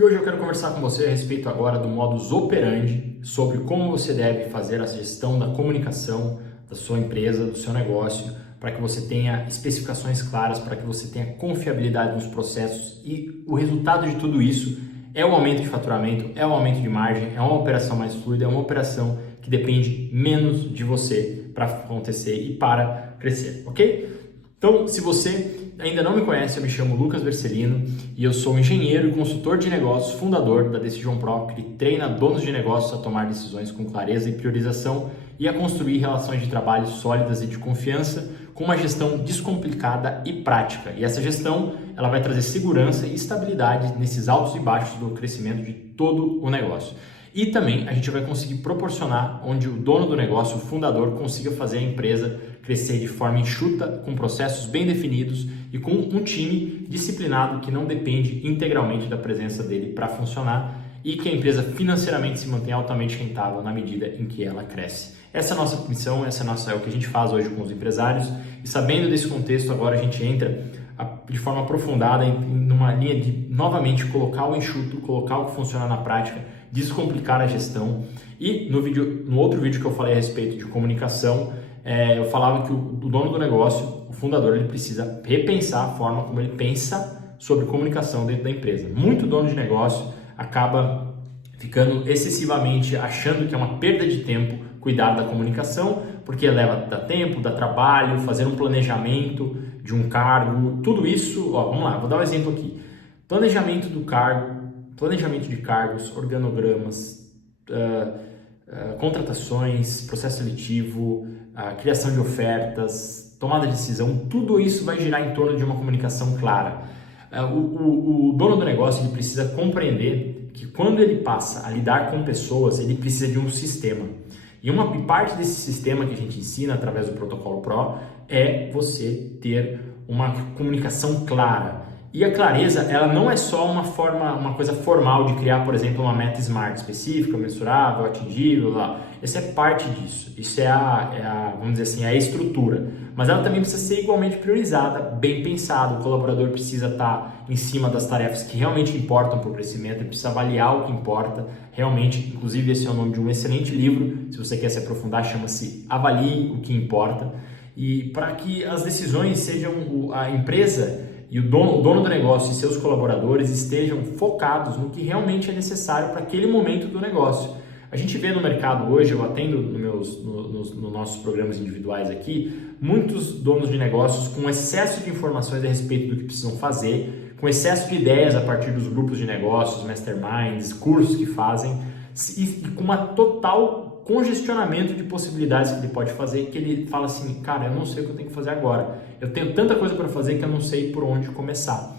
E hoje eu quero conversar com você a respeito agora do modus operandi, sobre como você deve fazer a gestão da comunicação da sua empresa, do seu negócio, para que você tenha especificações claras, para que você tenha confiabilidade nos processos e o resultado de tudo isso é o aumento de faturamento, é o aumento de margem, é uma operação mais fluida, é uma operação que depende menos de você para acontecer e para crescer, ok? Então, se você ainda não me conhece, eu me chamo Lucas Vercelino e eu sou engenheiro e consultor de negócios, fundador da Decision Pro, que treina donos de negócios a tomar decisões com clareza e priorização e a construir relações de trabalho sólidas e de confiança com uma gestão descomplicada e prática. E essa gestão, ela vai trazer segurança e estabilidade nesses altos e baixos do crescimento de todo o negócio. E também a gente vai conseguir proporcionar onde o dono do negócio, o fundador, consiga fazer a empresa crescer de forma enxuta, com processos bem definidos e com um time disciplinado que não depende integralmente da presença dele para funcionar e que a empresa financeiramente se mantenha altamente rentável na medida em que ela cresce. Essa é a nossa missão, é o que a gente faz hoje com os empresários e sabendo desse contexto, agora a gente entra de forma aprofundada numa linha de novamente colocar o enxuto, colocar o que funciona na prática, descomplicar a gestão. E no outro vídeo que eu falei a respeito de comunicação, eu falava que o dono do negócio, o fundador, ele precisa repensar a forma como ele pensa sobre comunicação dentro da empresa. Muito dono de negócio acaba ficando excessivamente achando que é uma perda de tempo cuidar da comunicação, porque dá tempo, dá trabalho, fazer um planejamento de um cargo, tudo isso, vamos lá, vou dar um exemplo aqui. Planejamento do cargo, planejamento de cargos, organogramas, contratações, processo seletivo, criação de ofertas, tomada de decisão, tudo isso vai girar em torno de uma comunicação clara. O dono do negócio ele precisa compreender que quando ele passa a lidar com pessoas, ele precisa de um sistema. E uma parte desse sistema que a gente ensina através do Protocolo Pro é você ter uma comunicação clara. E a clareza, ela não é só uma coisa formal de criar, por exemplo, uma meta SMART específica, mensurável, atingível, lá. Essa é parte disso. Isso vamos dizer assim, a estrutura. Mas ela também precisa ser igualmente priorizada, bem pensada. O colaborador precisa estar em cima das tarefas que realmente importam para o crescimento, ele precisa avaliar o que importa realmente. Inclusive, esse é o nome de um excelente livro. Se você quer se aprofundar, chama-se Avalie o que Importa. E para que as decisões sejam a empresa e o dono do negócio e seus colaboradores estejam focados no que realmente é necessário para aquele momento do negócio. A gente vê no mercado hoje, eu atendo nos nossos programas individuais aqui, muitos donos de negócios com excesso de informações a respeito do que precisam fazer, com excesso de ideias a partir dos grupos de negócios, masterminds, cursos que fazem, e com uma total congestionamento de possibilidades que ele pode fazer, que ele fala assim, cara, eu não sei o que eu tenho que fazer agora. Eu tenho tanta coisa para fazer que eu não sei por onde começar.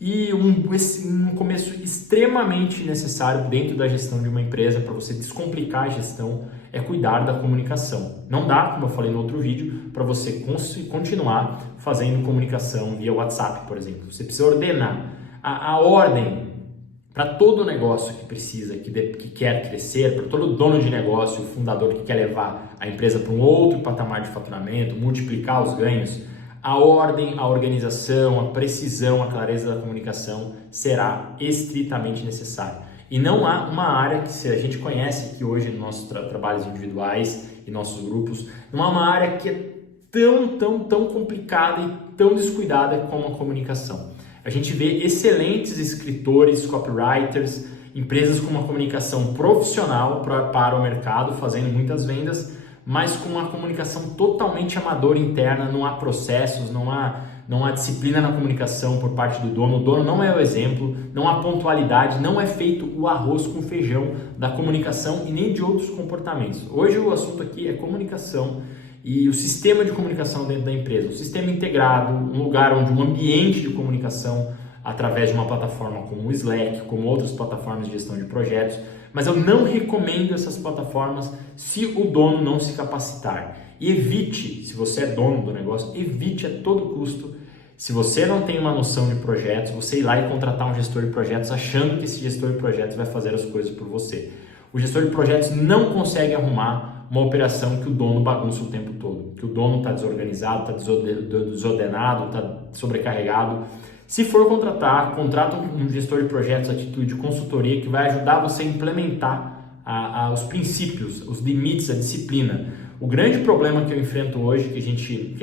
E um começo extremamente necessário dentro da gestão de uma empresa, para você descomplicar a gestão, é cuidar da comunicação. Não dá, como eu falei no outro vídeo, para você continuar fazendo comunicação via WhatsApp, por exemplo. Você precisa ordenar a ordem para todo negócio que precisa, que quer crescer, para todo dono de negócio, o fundador que quer levar a empresa para um outro patamar de faturamento, multiplicar os ganhos, a ordem, a organização, a precisão, a clareza da comunicação será estritamente necessária. E não há uma área que a gente conhece aqui hoje nos nossos trabalhos individuais e nossos grupos, não há uma área que é tão complicada e tão descuidada como a comunicação. A gente vê excelentes escritores, copywriters, empresas com uma comunicação profissional para o mercado, fazendo muitas vendas, mas com uma comunicação totalmente amadora interna, não há processos, não há disciplina na comunicação por parte do dono. O dono não é o exemplo, não há pontualidade, não é feito o arroz com feijão da comunicação e nem de outros comportamentos. Hoje o assunto aqui é comunicação e o sistema de comunicação dentro da empresa, um sistema integrado, um lugar onde um ambiente de comunicação através de uma plataforma como o Slack, como outras plataformas de gestão de projetos, mas eu não recomendo essas plataformas se o dono não se capacitar. E evite, se você é dono do negócio, evite a todo custo, se você não tem uma noção de projetos, você ir lá e contratar um gestor de projetos achando que esse gestor de projetos vai fazer as coisas por você. O gestor de projetos não consegue arrumar uma operação que o dono bagunça o tempo todo, que o dono está desorganizado, está desordenado, está sobrecarregado. Se for contratar, contrata um gestor de projetos, atitude, consultoria que vai ajudar você a implementar os princípios, os limites, a disciplina. O grande problema que eu enfrento hoje, que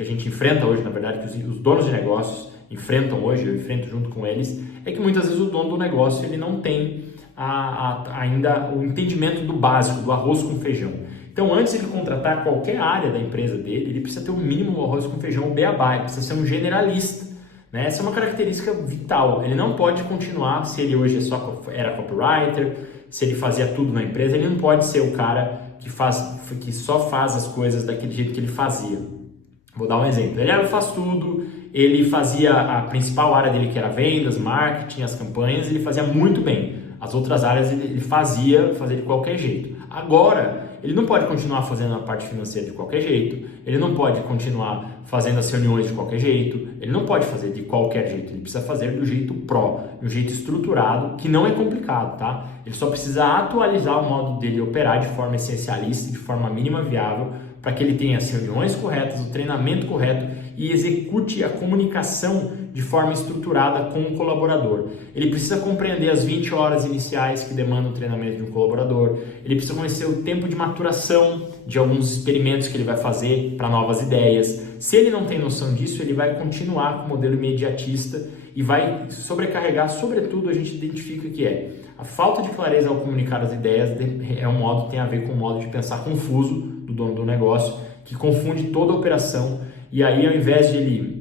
a gente enfrenta hoje, na verdade, que os donos de negócios enfrentam hoje, eu enfrento junto com eles, é que muitas vezes o dono do negócio ele não tem ainda o entendimento do básico, do arroz com feijão. Então, antes de ele contratar qualquer área da empresa dele, ele precisa ter o mínimo do arroz com feijão, o beabá, ele precisa ser um generalista. Né? Essa é uma característica vital. Ele não pode continuar, se ele hoje era copywriter, se ele fazia tudo na empresa, ele não pode ser o cara que só faz as coisas daquele jeito que ele fazia. Vou dar um exemplo. Ele faz tudo, ele fazia a principal área dele, que era vendas, marketing, as campanhas, ele fazia muito bem. As outras áreas ele fazia de qualquer jeito. Agora, ele não pode continuar fazendo a parte financeira de qualquer jeito, ele não pode continuar fazendo as reuniões de qualquer jeito, ele não pode fazer de qualquer jeito, ele precisa fazer do jeito de um jeito estruturado, que não é complicado, tá? Ele só precisa atualizar o modo dele operar de forma essencialista, de forma mínima viável, para que ele tenha as reuniões corretas, o treinamento correto e execute a comunicação de forma estruturada com o colaborador. Ele precisa compreender as 20 horas iniciais que demandam o treinamento de um colaborador, ele precisa conhecer o tempo de maturação de alguns experimentos que ele vai fazer para novas ideias. Se ele não tem noção disso, ele vai continuar com o modelo imediatista e vai sobrecarregar, sobretudo a gente identifica que a falta de clareza ao comunicar as ideias tem a ver com o modo de pensar confuso do dono do negócio, que confunde toda a operação, e aí ao invés de ele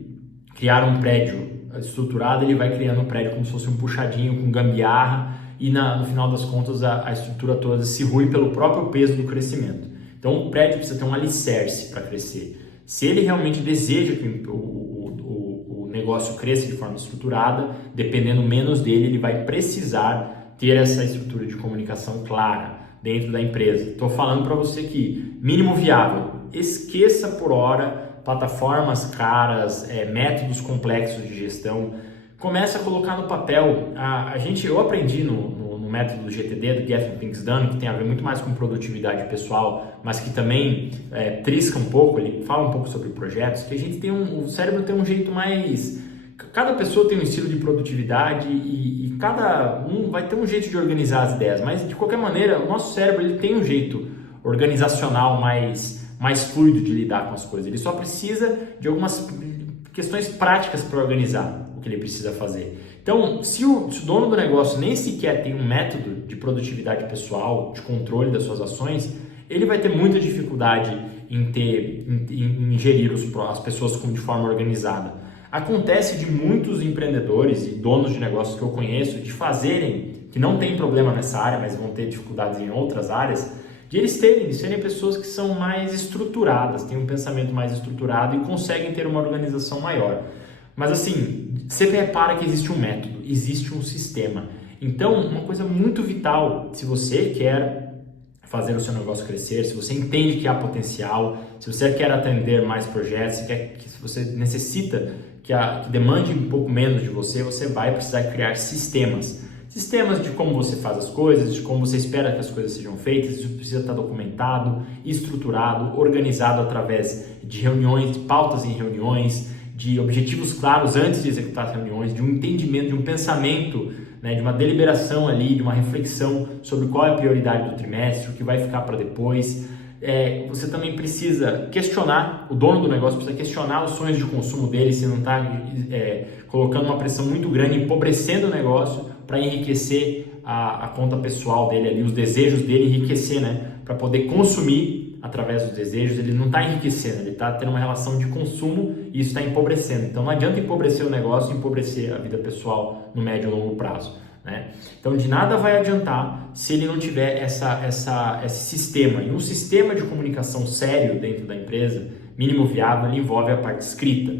criar um prédio estruturado, ele vai criando um prédio como se fosse um puxadinho, com gambiarra, e no final das contas a estrutura toda se rui pelo próprio peso do crescimento. Então o prédio precisa ter um alicerce para crescer. Se ele realmente deseja que o negócio cresça de forma estruturada, dependendo menos dele, ele vai precisar ter essa estrutura de comunicação clara dentro da empresa. Estou falando para você que mínimo viável, esqueça por hora plataformas caras, métodos complexos de gestão. Comece a colocar no papel. Eu aprendi no método do GTD, do Getting Things Done, que tem a ver muito mais com produtividade pessoal, mas que também trisca um pouco, ele fala um pouco sobre projetos, que a gente o cérebro tem um jeito mais... Cada pessoa tem um estilo de produtividade e cada um vai ter um jeito de organizar as ideias, mas de qualquer maneira, o nosso cérebro ele tem um jeito organizacional mais fluido de lidar com as coisas. Ele só precisa de algumas questões práticas para organizar o que ele precisa fazer. Então, se o dono do negócio nem sequer tem um método de produtividade pessoal, de controle das suas ações, ele vai ter muita dificuldade em gerir as pessoas de forma organizada. Acontece de muitos empreendedores e donos de negócios que eu conheço de fazerem, que não tem problema nessa área, mas vão ter dificuldades em outras áreas, de serem pessoas que são mais estruturadas, têm um pensamento mais estruturado e conseguem ter uma organização maior. Mas assim, você repara que existe um método, existe um sistema. Então, uma coisa muito vital, se você quer fazer o seu negócio crescer, se você entende que há potencial, se você quer atender mais projetos, se você necessita que demande um pouco menos de você, você vai precisar criar sistemas. Sistemas de como você faz as coisas, de como você espera que as coisas sejam feitas, isso precisa estar documentado, estruturado, organizado através de reuniões, de pautas em reuniões, de objetivos claros antes de executar as reuniões, de um entendimento, de um pensamento, né, de uma deliberação ali, de uma reflexão sobre qual é a prioridade do trimestre, o que vai ficar para depois. Você também precisa questionar, o dono do negócio precisa questionar os sonhos de consumo dele, se não está colocando uma pressão muito grande, empobrecendo o negócio para enriquecer a conta pessoal dele ali, os desejos dele, enriquecer, né, para poder consumir através dos desejos. Ele não está enriquecendo, ele está tendo uma relação de consumo e isso está empobrecendo. Então não adianta empobrecer o negócio e empobrecer a vida pessoal no médio e longo prazo, né? Então de nada vai adiantar se ele não tiver esse sistema. E um sistema de comunicação sério dentro da empresa, mínimo viável, ele envolve a parte escrita.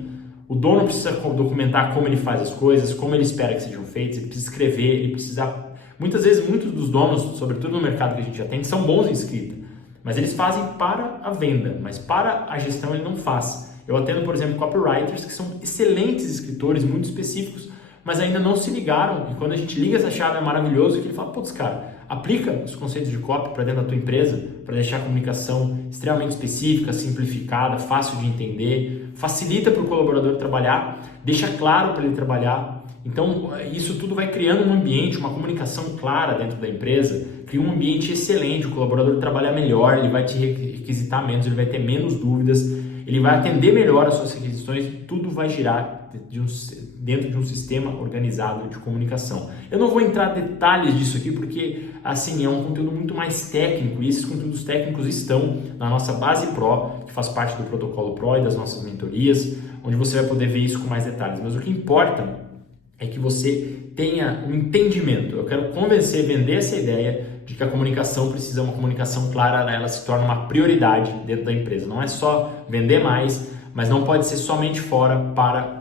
O dono precisa documentar como ele faz as coisas, como ele espera que sejam feitas, ele precisa escrever, ele precisa... Muitas vezes, muitos dos donos, sobretudo no mercado que a gente atende, são bons em escrita, mas eles fazem para a venda, mas para a gestão ele não faz. Eu atendo, por exemplo, copywriters que são excelentes escritores, muito específicos, mas ainda não se ligaram, e quando a gente liga essa chave é maravilhoso, que ele fala, putz, cara, aplica os conceitos de copy para dentro da tua empresa, para deixar a comunicação extremamente específica, simplificada, fácil de entender, facilita para o colaborador trabalhar, deixa claro para ele trabalhar, Então, isso tudo vai criando um ambiente, uma comunicação clara dentro da empresa, cria um ambiente excelente, o colaborador trabalha melhor, ele vai te requisitar menos, ele vai ter menos dúvidas, ele vai atender melhor as suas requisições, tudo vai girar dentro de um sistema organizado de comunicação. Eu não vou entrar em detalhes disso aqui porque assim é um conteúdo muito mais técnico e esses conteúdos técnicos estão na nossa base Pro, que faz parte do protocolo Pro e das nossas mentorias, onde você vai poder ver isso com mais detalhes. Mas o que importa é que você tenha um entendimento. Eu quero convencer, vender essa ideia de que a comunicação precisa uma comunicação clara, ela se torna uma prioridade dentro da empresa. Não é só vender mais, mas não pode ser somente fora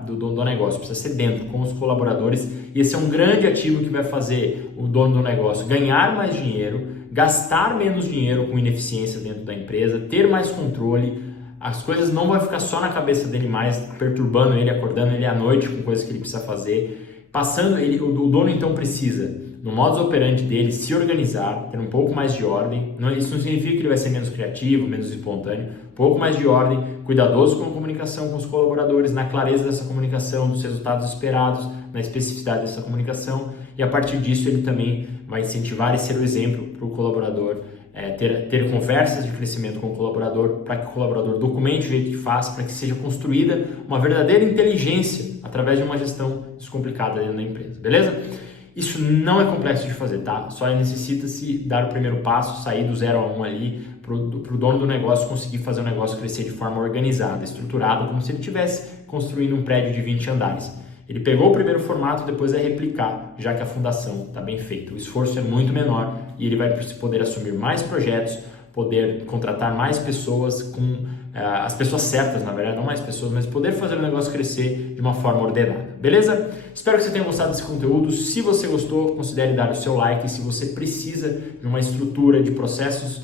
do negócio, precisa ser dentro, com os colaboradores. E esse é um grande ativo que vai fazer o dono do negócio ganhar mais dinheiro, gastar menos dinheiro com ineficiência dentro da empresa, ter mais controle. As coisas não vão ficar só na cabeça dele mais, perturbando ele, acordando ele à noite com coisas que ele precisa fazer. O dono então precisa, no modus operandi dele, se organizar, ter um pouco mais de ordem. Isso não significa que ele vai ser menos criativo, menos espontâneo, um pouco mais de ordem, cuidadoso com a comunicação com os colaboradores, na clareza dessa comunicação, dos resultados esperados, na especificidade dessa comunicação, e a partir disso ele também vai incentivar e ser o exemplo para o colaborador, ter conversas de crescimento com o colaborador, para que o colaborador documente o jeito que faz, para que seja construída uma verdadeira inteligência através de uma gestão descomplicada dentro da empresa, beleza? Isso não é complexo de fazer, tá? Só necessita-se dar o primeiro passo, sair do 0 a 1 ali, para o dono do negócio conseguir fazer o negócio crescer de forma organizada, estruturada, como se ele estivesse construindo um prédio de 20 andares. Ele pegou o primeiro formato, depois é replicar, já que a fundação está bem feita. O esforço é muito menor e ele vai poder assumir mais projetos, poder contratar mais pessoas com as pessoas certas, na verdade, não mais pessoas, mas poder fazer o negócio crescer de uma forma ordenada, beleza? Espero que você tenha gostado desse conteúdo. Se você gostou, considere dar o seu like. Se você precisa de uma estrutura de processos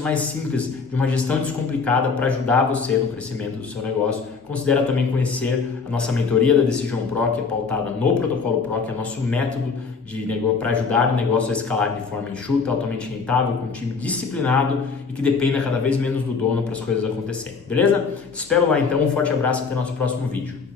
mais simples, de uma gestão descomplicada para ajudar você no crescimento do seu negócio, considere também conhecer a nossa mentoria da Decision Pro, que é pautada no protocolo Pro, que é nosso método de negócio para ajudar o negócio a escalar de forma enxuta, altamente rentável, com um time disciplinado e que dependa cada vez menos do dono para as coisas acontecerem, beleza? Te espero lá então, um forte abraço e até nosso próximo vídeo.